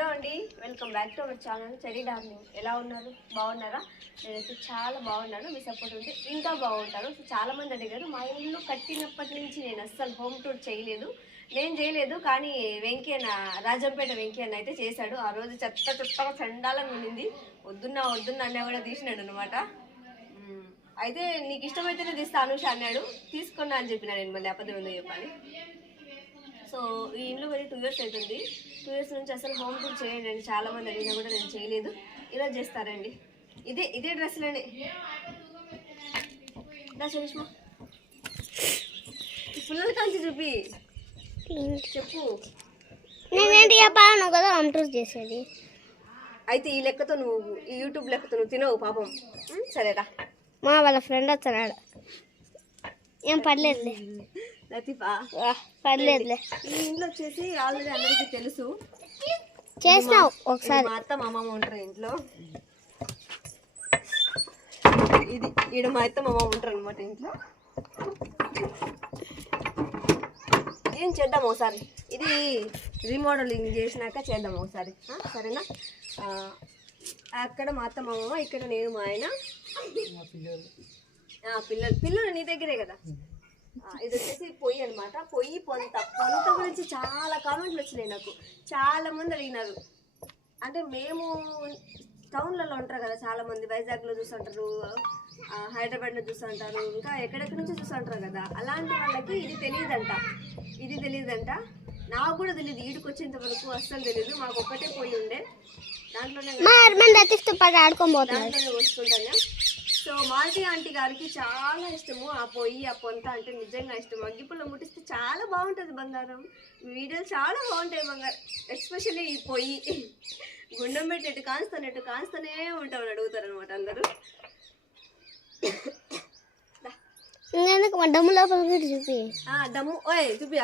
Hello అండి welcome back to our channel cherry darling. ఎలా ఉన్నారు? బాగున్నారా? నేనైతే చాలా బాగున్నాను మీ సపోర్ట్ ఉంటే ఇంకా బాగుంటాను సో చాలామంది అడిగారు మా ఇల్లు కట్టినప్పటి నుంచి నేను అస్సలు హోమ్ టూర్ చేయలేదు. నేను చేయలేదు కానీ వెంకీ అన్న రాజంపేట వెంకీ అన్న అయితే చేశాడు. ఆ రోజు చెత్త చెత్తగా చండాలంగా ఉండింది. వద్దున్నా వద్దున్నా అన్న కూడా తీసినాడు అనమాట అయితే నీకు ఇష్టమైతేనే తీస్తా అనుష అన్నాడు. తీసుకున్నా అని చెప్పిన నేను మళ్ళీ అబద్ధం ఎందుకు చెప్పాలి. సో ఈ ఇల్లు వెళ్ళి టూ ఇయర్స్ అవుతుంది. టూ ఇయర్స్ నుంచి అసలు హోమ్ టూర్ చేయండి అండి చాలా మంది అడిగినా కూడా నేను చేయలేదు. ఇలా చేస్తారండి. ఇదే ఇదే డ్రెస్లోనే దా సుష్మా ఈ పిల్లల కాంచి చూపి. చెప్పు. నేనేంటి చెప్పాలను కదా చేసేది. అయితే ఈ లెక్కతో నువ్వు ఈ యూట్యూబ్ లెక్కతో నువ్వు తినవు పాపం? సరేరా. మా వాళ్ళ ఫ్రెండ్ వస్తున్నాడు. ఏం పర్లేదులే. లతీఫా. వా, పర్లేదులే. ఈ ఇంట్లో వచ్చేసి ఆల్రెడీ అందరికీ తెలుసు. చేసినావు ఒకసారి. మా అత్త మా అమ్మమ్మ ఉంటారు ఇంట్లో. ఇది ఈడ మా అత్త మా అమ్మమ్మ ఉంటారు అనమాట ఇంట్లో. ఏం చేద్దాం ఒకసారి? ఇది రీమోడలింగ్ చేసినాక చేద్దాం ఒకసారి. సరేనా? అక్కడ మా అత్త మా అమ్మమ్మ ఇక్కడ నేను మా ఆయన. పిల్లలు. పిల్లలు. నీ దగ్గరే కదా. ఇది వచ్చేసి పొయ్యి అనమాట పొయ్యి పొంత పొంత గురించి చాలా కామెంట్లు వచ్చినాయి నాకు. చాలా మంది అడిగినారు. అంటే మేము టౌన్లలో ఉంటారు కదా చాలా మంది. వైజాగ్లో చూస్తుంటారు ఆ, హైదరాబాద్లో చూస్తుంటారు ఇంకా ఎక్కడెక్కడి నుంచి చూస్తుంటారు కదా. అలాంటి వాళ్ళకి ఇది తెలియదంట. ఇది తెలియదంట. నాకు కూడా తెలియదు. ఈడికి వచ్చేంత వరకు అస్సలు తెలియదు. మాకు ఒక్కటే పొయ్యి ఉండే. దాంట్లోనే దాంట్లోనే వస్తుంటాను సో మాల్టీ ఆంటీ గారికి చాలా ఇష్టము. ఆ పొయ్యి ఆ పొంత అంటే నిజంగా ఇష్టం అగ్గిపుల్ల ముట్టిస్తే చాలా బాగుంటుంది బంగారం. వీడియోలు చాలా బాగుంటాయి బంగారం. ఎస్పెషల్లీ ఈ పొయ్యి. గుండం పెట్టి ఎటు కాస్తాను ఉంటామని అడుగుతారు అనమాట అందరూ. ఇంకెందుకు? మా డమ్ము లోపల కూడా చూపి. దమ్ము ఓయ్ చూపి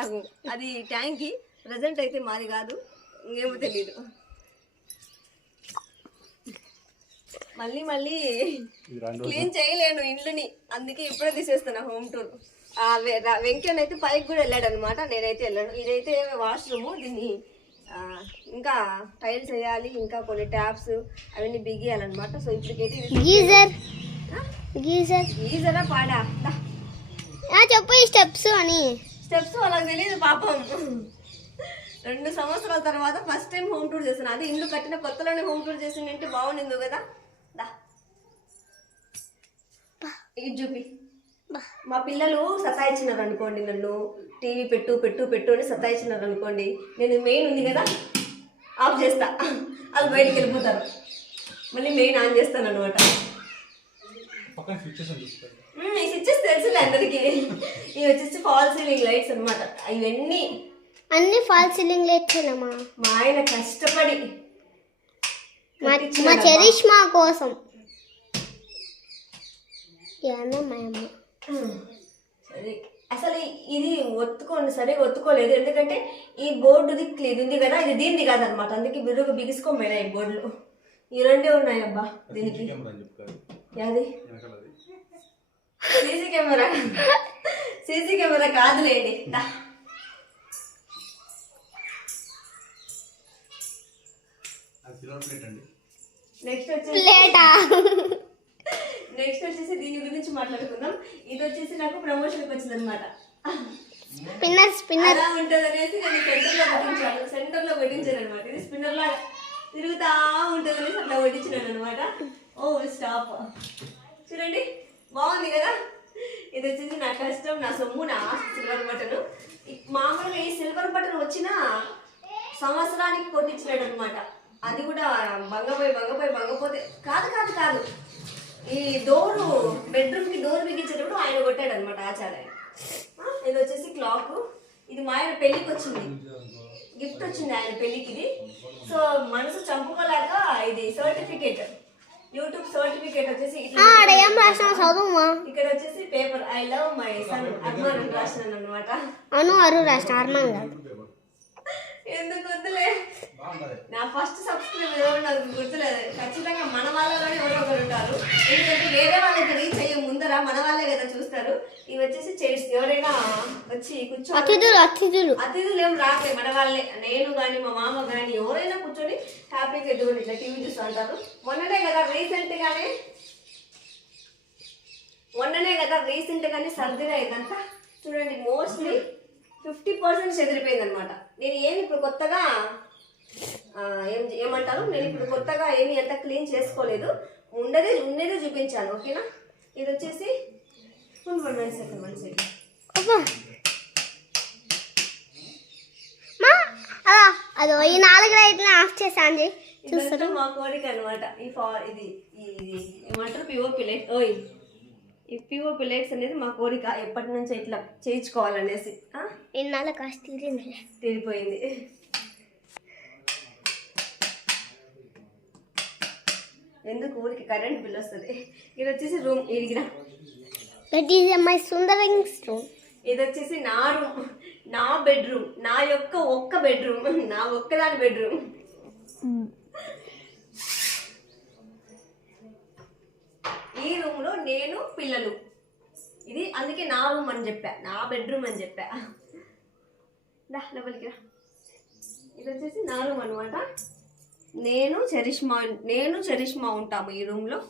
అది ట్యాంకి ప్రజెంట్ అయితే మాది కాదు. ఇంకేమో తెలియదు మళ్ళీ మళ్ళీ క్లీన్ చేయలేను ఇండ్లుని. అందుకే ఇప్పుడే తీసేస్తున్నా హోమ్ టూర్ వెంకన్న అయితే పైకి కూడా వెళ్ళాడు అనమాట నేనైతే వెళ్ళాను. ఇదైతే వాష్రూమ్. దీన్ని ఇంకా టైల్స్ వేయాలి ఇంకా కొన్ని ట్యాప్స్ అవన్నీ బిగియాలన్నమాట. సో ఇప్పటికైతే ఇది గీజర్. గీజర్. పాడా? చెప్పు ఈ స్టెప్స్ అని. స్టెప్స్ వాళ్ళకి తెలియదు పాపం. రెండు సంవత్సరాల తర్వాత ఫస్ట్ టైం హోమ్ టూర్ చేస్తున్నా. అది ఇల్లు కట్టిన కొత్తలోనే హోమ్ టూర్ చేసిందంటే బాగుండింది కదా? ఇది చూపి. మా పిల్లలు సతాయించినారు అనుకోండి నన్ను. టీవీ పెట్టు పెట్టు పెట్టు అని సతాయించినారు అనుకోండి. నేను మెయిన్ ఉంది కదా ఆఫ్ చేస్తా. వాళ్ళు బయటికి వెళ్ళిపోతారు. మళ్ళీ మెయిన్ ఆన్ చేస్తాను అనమాట ఈ స్విచ్చెస్ తెలుసులే అందరికి. ఇవి వచ్చేసి ఫాల్ సీలింగ్ లైట్స్ అన్నమాట. ఇవన్నీ అన్ని ఫాల్ సీలింగ్ లేచేనమ్మా మా ఆయన కష్టపడి మా. చరిష్మా కోసం. అసలు ఇది ఒత్తుకోండి సరే ఒత్తుకోలేదు. ఎందుకంటే ఈ బోర్డుది ఇది ఉంది కదా ఇది దీనిది కాదనమాట. అందుకే బిరుగు బిగుసుకోమైనా ఈ బోర్డులు? ఈ రెండే ఉన్నాయి అబ్బా దీనికి కెమెరా అని చెప్తారు. యాది? వెనకాలది. CC camera. సీసీ కెమెరా కాదులేండి. అది సిల్వర్ ప్లేట్ అండి. నెక్స్ట్ వచ్చేసి నెక్స్ట్ వచ్చేసి దీని గురించి మాట్లాడుకుందాం. ఇది వచ్చేసి నాకు ప్రమోషన్కి వచ్చింది అనమాట స్పిన్నర్ స్పిన్నర్ అలా ఉంటుంది అనేసి నేను సెంటర్లో పెట్టించాను సెంటర్లో పెట్టించాను అనమాట ఇది స్పిన్నర్ లా తిరుగుతా ఉంటుంది అనేసి అట్లా పెట్టించినాను అనమాట ఓ స్టాప్ చూడండి బాగుంది కదా? ఇది వచ్చేసి నా కష్టం నా సొమ్ము నా సిల్వర్ బటన్ మామూలుగా ఈ సిల్వర్ బటన్ వచ్చిన సంవత్సరానికి కొట్టించినాడు అనమాట అది కూడా బంగపోయి బంగపోయి బంగపోతే కాదు కాదు కాదు. ఈ డోరు బెడ్రూమ్కి డోర్ బిగించేటప్పుడు ఆయన కొట్టాడు అనమాట ఆచార్య ఇది వచ్చేసి క్లాక్. ఇది మా ఆయన పెళ్ళికి వచ్చింది. గిఫ్ట్ వచ్చింది ఆయన పెళ్ళికి ఇది. సో మనసు చంపుకోలేక ఇది సర్టిఫికేట్. యూట్యూబ్ సర్టిఫికేట్ వచ్చేసి రాసినా ఇక్కడ వచ్చేసి paper I love my son Armaan అని రాసినాను అనమాట అను అరు రాసిన అర్మాన్ ఎందుకు వద్దులే? నా ఫస్ట్ సబ్స్క్రైబర్ ఎవరు నాకు గుర్తులేదు. ఖచ్చితంగా మన వాళ్ళలోనే ఎవరో ఒకరు ఉంటారు. ఎందుకంటే వేరే వాళ్ళకి రీచ్ అయ్యే ముందర మన వాళ్ళే కదా చూస్తారు. ఇవి వచ్చేసి చైర్స్. ఎవరైనా వచ్చి కూర్చో అతిథులు అతిథులు. అతిథులు ఏం రాకే మన వాళ్ళే. నేను కానీ మా మామ కానీ ఎవరైనా కూర్చొని వాళ్ళకి ఎదుగుని ఇట్లా టీవీ చూస్తూ ఉంటారు. మొన్ననే కదా రీసెంట్ గానే మొన్ననే కదా రీసెంట్ గానే సర్దిన ఇదంతా. చూడండి మోస్ట్లీ ఫిఫ్టీ పర్సెంట్ చెదిరిపోయింది అనమాట నేను ఏమి ఇప్పుడు కొత్తగా ఏం ఏమంటారు? నేను ఇప్పుడు కొత్తగా ఏమి ఎంత క్లీన్ చేసుకోలేదు. ఉండేదే ఉండేదే చూపించాను ఓకేనా? ఇది వచ్చేసి వన్ సెకండ్ వన్ అదో ఈ నాలుగు లైట్లను ఆఫ్ ఇదంతా మా కోరిక అనమాట ఈ ఫా ఇది ఇది ఏమంటారు? పివో పిలైట్ ఓయ్ ఈ పివో పిలైట్స్ అనేది మా కోరిక. ఎప్పటి నుంచో ఇట్లా చేయించుకోవాలనేసి? ఇన్నాళ్ళ కాస్ట్ తీరింది తీరిపోయింది. ఎందుకు ఊరికి కరెంట్ బిల్ వస్తుంది? ఇది వచ్చేసి రూమ్ ఇడిగిన దట్ ఈస్ మై సుందరింగ్ రూమ్ ఇది వచ్చేసి నా రూమ్ నా బెడ్రూమ్ నా యొక్క ఒక్క బెడ్రూమ్ నా ఒక్కదాని బెడ్రూమ్ ఈ రూమ్లో నేను పిల్లలు. ఇది అందుకే నా రూమ్ అని చెప్పా నా బెడ్రూమ్ అని చెప్పా. దా లోపలికి రా. ఇది వచ్చేసి నా రూమ్ అనమాట నేను చరిష్మా నేను చరిష్మా ఉంటాము ఈ రూమ్లో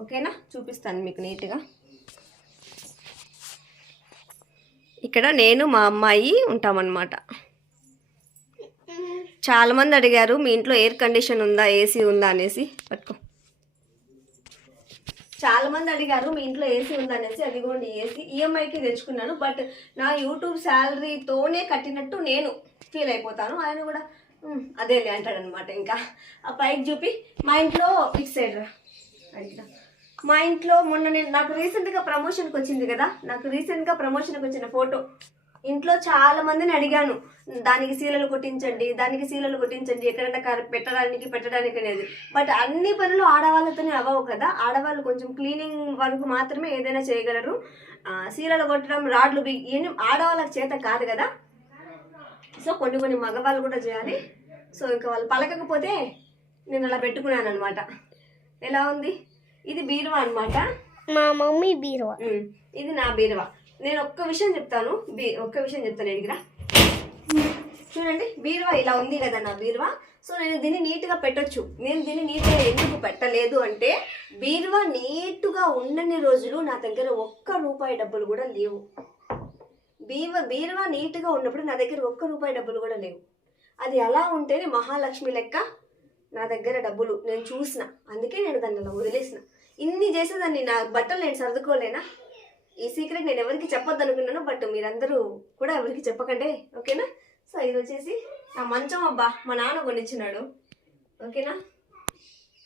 ఓకేనా? చూపిస్తాను మీకు నీట్గా. ఇక్కడ నేను మా అమ్మాయి ఉంటామన్నమాట. చాలామంది అడిగారు మీ ఇంట్లో ఎయిర్ కండిషన్ ఉందా ఏసీ ఉందా అనేసి. పట్టుకో. చాలామంది అడిగారు మీ ఇంట్లో ఏసీ ఉందా అనేసి. అదిగోండి ఏసీ ఈఎంఐకి తెచ్చుకున్నాను. బట్ నా యూట్యూబ్ శాలరీతోనే కట్టినట్టు నేను ఫీల్ అయిపోతాను. ఆయన కూడా అదేలే అంటాడు అనమాట ఇంకా. ఆ పైకి చూపి మా ఇంట్లో ఇటు సైడ్ రా అడిగిన. మా ఇంట్లో మొన్న నేను నాకు రీసెంట్గా ప్రమోషన్కి వచ్చింది కదా నాకు రీసెంట్గా ప్రమోషన్కి వచ్చిన ఫోటో ఇంట్లో చాలా మందిని అడిగాను దానికి సీలలు కొట్టించండి దానికి సీలలు కొట్టించండి ఎక్కడైనా పెట్టడానికి పెట్టడానికి అనేది. బట్ అన్ని పనులు ఆడవాళ్ళతోనే అవ్వవు కదా ఆడవాళ్ళు కొంచెం క్లీనింగ్ వరకు మాత్రమే ఏదైనా చేయగలరు. సీలలు కొట్టడం రాడ్లు బి ఆడవాళ్ళకి చేత కాదు కదా. సో కొన్ని కొన్ని మగవాళ్ళు కూడా చేయాలి. సో ఇంకా వాళ్ళు పలకకపోతే నేను అలా పెట్టుకున్నాను అనమాట ఎలా ఉంది? ఇది బీరువా అనమాట మా మమ్మీ బీరువా. ఇది నా బీరువా. నేను ఒక్క విషయం చెప్తాను. బీ ఒక్క విషయం చెప్తాను ఎడిగిరా చూడండి బీరువా ఇలా ఉంది కదా నా బీరువా. సో నేను దీన్ని నీట్గా పెట్టొచ్చు. నేను దీన్ని నీట్గా ఎందుకు పెట్టలేదు అంటే బీరువా నీట్గా ఉండని రోజులు నా దగ్గర ఒక్క రూపాయి డబ్బులు కూడా లేవు. బీవ బీరువా నీట్గా ఉన్నప్పుడు నా దగ్గర ఒక్క రూపాయి డబ్బులు కూడా లేవు. అది అలా ఉంటేనే మహాలక్ష్మి లెక్క నా దగ్గర డబ్బులు. నేను చూసిన. అందుకే నేను దాన్ని అలా వదిలేసిన. ఇన్ని చేసేదాన్ని నా బట్టలు నేను సర్దుకోలేనా? ఈ సీక్రెట్ నేను ఎవరికి చెప్పొద్దు అనుకున్నాను బట్ మీరందరూ కూడా ఎవరికి చెప్పకండి. ఓకేనా? సో ఇది వచ్చేసి నా మంచం అబ్బా. మా నాన్న కొనిచ్చినాడు. ఓకేనా?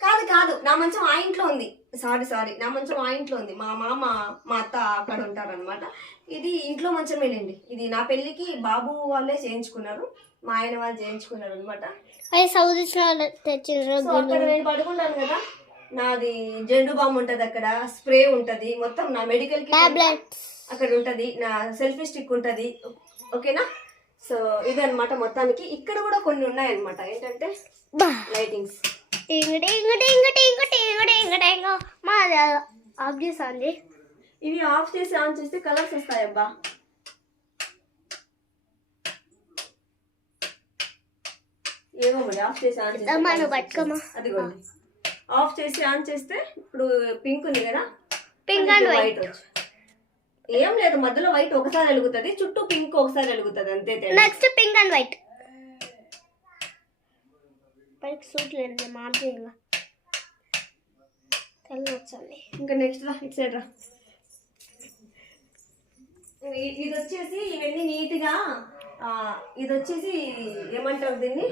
కాదు కాదు. నా మంచం ఆ ఇంట్లో ఉంది. సారీ సారీ నా మంచం ఆ ఇంట్లో ఉంది. మా మామ మా అత్త అక్కడ ఉంటారనమాట ఇది ఇంట్లో మంచమేనండి ఇది నా పెళ్ళికి బాబు వాళ్ళే చేయించుకున్నారు. మా ఆయన వాళ్ళు చేయించుకున్నారు అనమాట సౌదీ తెచ్చిన సో అక్కడ నేను పడుకుంటాను కదా. నాది జెండు బామ్ ఉంటది అక్కడ. స్ప్రే ఉంటది. మొత్తం నా మెడికల్ అక్కడ ఉంటది. నా సెల్ఫీ స్టిక్ ఉంటది. ఓకేనా సో ఇదన్నమాట మొత్తానికి. ఇక్కడ కూడా కొన్ని ఉన్నాయన్నమాట. ఏంటంటే బా. లైటింగ్స్ టింగ్ టింగ్ టింగ్ టింగ్ టింగ్ టింగ్ టింగ్ మా ఆఫ్ చేసింది ఇవి ఆఫ్ చేసి ఆన్ చేస్తే కలర్స్ వస్తాయబ్బా. ఏమో మరి ఆఫ్ చేసి ఆన్. వస్తాయి. అదిగోండి. ఆఫ్ చేసి ఆన్ చేస్తే ఇప్పుడు పింక్ ఉంది కదా పింక్ అండ్ వైట్ ఏం లేదు మధ్యలో వైట్ ఒకసారి వెలుగుతుంది చుట్టూ పింక్ ఒకసారి వెలుగుతుంది అంతే. నెక్స్ట్ పింక్ అండ్ వైట్ పైకి సూట్ లేదు మార్జింగ్ తెల్ల వచ్చింది ఇంకా నెక్స్ట్ రా ఇటు సైడ్ రా. ఇది వచ్చేసి ఇవన్నీ నీట్గా ఆ, ఇది వచ్చేసి ఏమంటారు దీన్ని?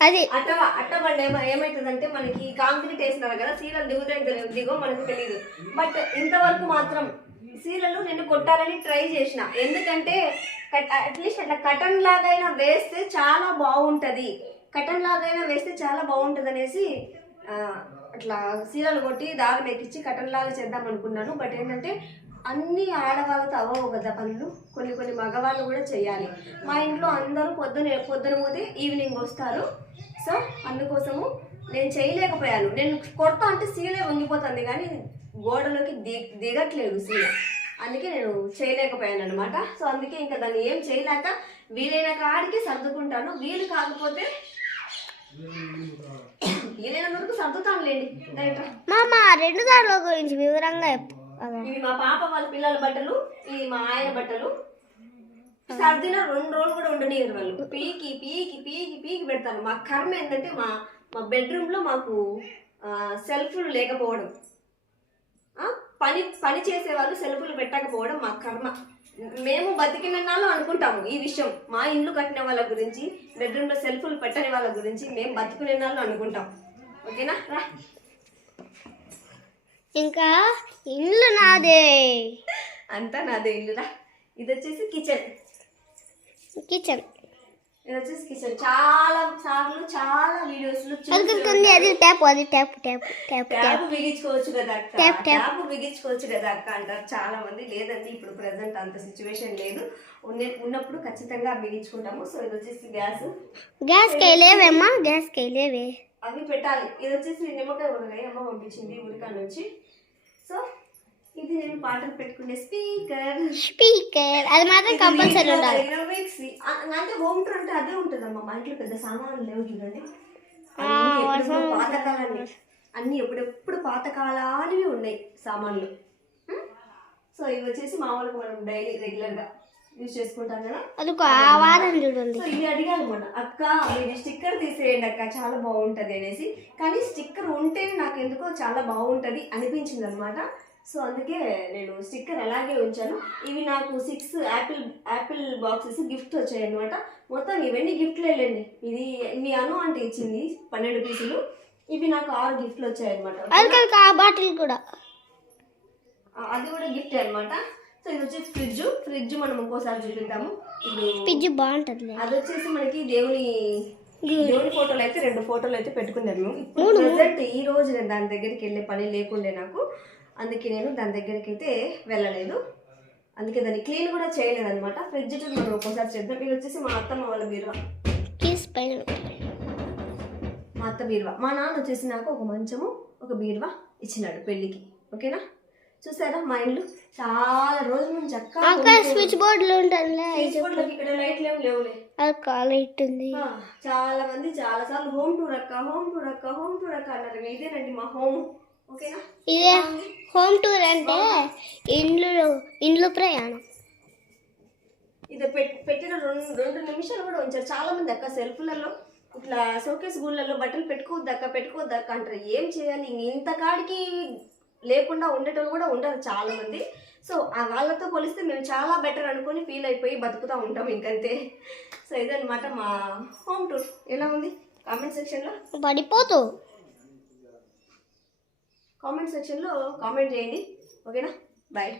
అది. అట్ట అట్ట బండి ఏమ ఏమవుతుందంటే మనకి కాంక్రీట్ వేసినారు కదా సీలలు దిగుతాయి తెలి- దిగో మనకు తెలియదు బట్ ఇంతవరకు మాత్రం సీలలు నేను కొట్టాలని ట్రై చేసిన. ఎందుకంటే అట్లీస్ట్ అట్లా కటన్ లాగైనా వేస్తే చాలా బాగుంటది కటన్ లాగైనా వేస్తే చాలా బాగుంటది అనేసి అట్లా సీలలు కొట్టి దారం ఎక్కించి కటన్ లాగా చేద్దాం అనుకున్నాను. బట్ ఏంటంటే అన్ని ఆడవాళ్ళతో అవ్వవు కదా పనులు కొన్ని కొన్ని మగవాళ్ళు కూడా చేయాలి. మా ఇంట్లో అందరూ పొద్దున పొద్దున పోతే ఈవినింగ్ వస్తారు. సో అందుకోసము నేను చేయలేకపోయాను. నేను కొడతా అంటే సీలే వంగిపోతుంది కానీ గోడలోకి ది దిగట్లేదు సీల అందుకే నేను చేయలేకపోయాను అనమాట సో అందుకే ఇంకా దాన్ని ఏం చేయలేక వీలైన కాడికి సర్దుకుంటాను. వీలు కాకపోతే సర్దుతానులేండి. రైట్ మామ రెండు సార్లు గురించి వివరంగా చెప్పు. ఇవి మా పాప వాళ్ళ పిల్లల బట్టలు ఇవి మా ఆయన బట్టలు. సర్దిన రెండు రోజులు కూడా ఉండనియరు వాళ్ళు. పీకి పీకి పీకి పీకి పెడతారు. మా కర్మ ఏంటంటే మా మా బెడ్రూమ్లో మాకు సెల్ఫ్లు లేకపోవడం. పని పని చేసే వాళ్ళు సెల్ఫ్లు పెట్టకపోవడం మా కర్మ. మేము బతికినన్నాళ్ళు అనుకుంటాము ఈ విషయం. మా ఇల్లు కట్టిన వాళ్ళ గురించి బెడ్రూమ్లో సెల్ఫ్లు పెట్టని వాళ్ళ గురించి మేము బతికినన్నాళ్ళు అనుకుంటాం. ఓకేనా? రా. ఇంకా ఇల్లు నాదే. అంతా నాదే ఇల్లురా ఇది వచ్చేసి కిచెన్. కిచెన్. ఇది వచ్చేసి కిచెన్. చాలా సార్లు చాలా వీడియోస్లో అది ట్యాప్ అది tap tap tap tap tap. బిగించుకోవచ్చు కదా అక్క. Tap, tap. ట్యాప్ బిగించుకోవచ్చు కదా అక్క అంటారు చాలా మంది లేదండి ఇప్పుడు ప్రెసెంట్ అంత సిచ్యువేషన్ లేదు. ఉన్న- ఉన్నప్పుడు ఖచ్చితంగా బిగించుకుంటాము. సో ఇది వచ్చేసి గ్యాస్. గ్యాస్ కేలేవేమ్మా గ్యాస్ కేలేవే అవి పెట్టాలి. ఇది వచ్చేసి నిమ్మకాయ ఊరగాయ అమ్మ పంపించింది ఉరికా నుంచి. సో ఇది నేను పాటలు పెట్టుకునే స్పీకర్. స్పీకర్. అది మాత్రం కంపల్సరీ ఉండాలి. అంటే హోమ్ టూర్ అంటే అదే ఉంటుందమ్మా. మా ఇంట్లో పెద్ద సామాన్లు లేవు చూడండి. ఆ, అన్ని ఎప్పుడెప్పుడు పాతకాలాన్ని అన్ని ఎప్పుడెప్పుడు పాతకాలానివి ఉన్నాయి సామాన్లు? సో ఇవి వచ్చేసి మామూలుగా మనం డైలీ రెగ్యులర్గా యూజ్ చేసుకుంటాం కదా. అది ఒక వారం చూడండి. సో ఇవి అడిగాను మొన్న అక్క మీరు స్టిక్కర్ తీసేయండి అక్క చాలా బాగుంటది అనేసి. కానీ స్టిక్కర్ ఉంటేనే నాకు ఎందుకో చాలా బాగుంటది అనిపించింది అనమాట సో అందుకే నేను స్టిక్కర్ అలాగే ఉంచాను. ఇవి నాకు six apple apple boxes gift వచ్చాయి అనమాట మొత్తం ఇవన్నీ గిఫ్ట్లు వెళ్ళండి ఇది ఇవి అను అంటే ఇచ్చింది పన్నెండు పీసులు. ఇవి నాకు ఆరు గిఫ్ట్లు వచ్చాయి అనమాట బాటిల్ కూడా. అది కూడా గిఫ్ట్ అన్నమాట. సో ఇది వచ్చేసి ఫ్రిడ్జ్. ఫ్రిడ్జ్ మనం ఇంకోసారి చూపిద్దాము ఇది ఫ్రిడ్జ్ బాగుంటుంది అది వచ్చేసి మనకి దేవుని దేవుని ఫోటోలు అయితే రెండు ఫోటోలు అయితే పెట్టుకున్నాను. ఇప్పుడు ప్రజెంట్ ఈ రోజు నేను దాని దగ్గరికి వెళ్ళే పని లేకుండే నాకు. అందుకే నేను దాని దగ్గరికి అయితే వెళ్ళలేదు. అందుకే దాన్ని క్లీన్ కూడా చేయలేదు అనమాట ఫ్రిడ్జ్ మనం ఒక్కోసారి చేద్దాం. ఇది వచ్చేసి మా అత్తమ్మ వాళ్ళ బీరువా. మా అత్త బీరువా. మా నాన్న వచ్చేసి నాకు ఒక మంచము ఒక బీరువా ఇచ్చినాడు పెళ్ళికి. ఓకేనా? చూసారా? మా ఇల్లు చాలా రోజుల నుంచి అక్క స్విచ్ ఇక్కడ లైట్లు ఏం లేవులే. అది కాలైట్ ఉంది చాలా మంది చాలా సార్లు హోమ్ టూర్ అక్క హోమ్ టూర్ అక్క హోమ్ టూర్ అక్క అన్నారు. ఇదేనండి మా హోమ్. ఓకేనా? ఇదే హోమ్ టూర్ అంటే ఇండ్లు ఇండ్లు ప్రయాణం. ఇది పెట్- పెట్టిన రెండు రెండు నిమిషాలు కూడా ఉంచారు. చాలా మంది అక్క సెల్ఫ్లలో ఇట్లా షోకేస్ గుళ్ళల్లో బట్టలు పెట్టుకోవద్దు అక్క పెట్టుకోవద్దు అక్క అంటారు. ఏం చేయాలి? ఇంత కాడికి లేకుండా ఉండేటోళ్ళు కూడా ఉంటారు చాలా మంది సో ఆ వాళ్ళతో పోలిస్తే మేము చాలా బెటర్ అనుకొని ఫీల్ అయిపోయి బతుకుతూ ఉంటాం ఇంకంతే. సో ఇదన్నమాట మా హోమ్ టూర్. ఎలా ఉంది? కామెంట్ సెక్షన్లో? పడిపోతూ. కామెంట్ సెక్షన్లో కామెంట్ చేయండి. ఓకేనా? బాయ్.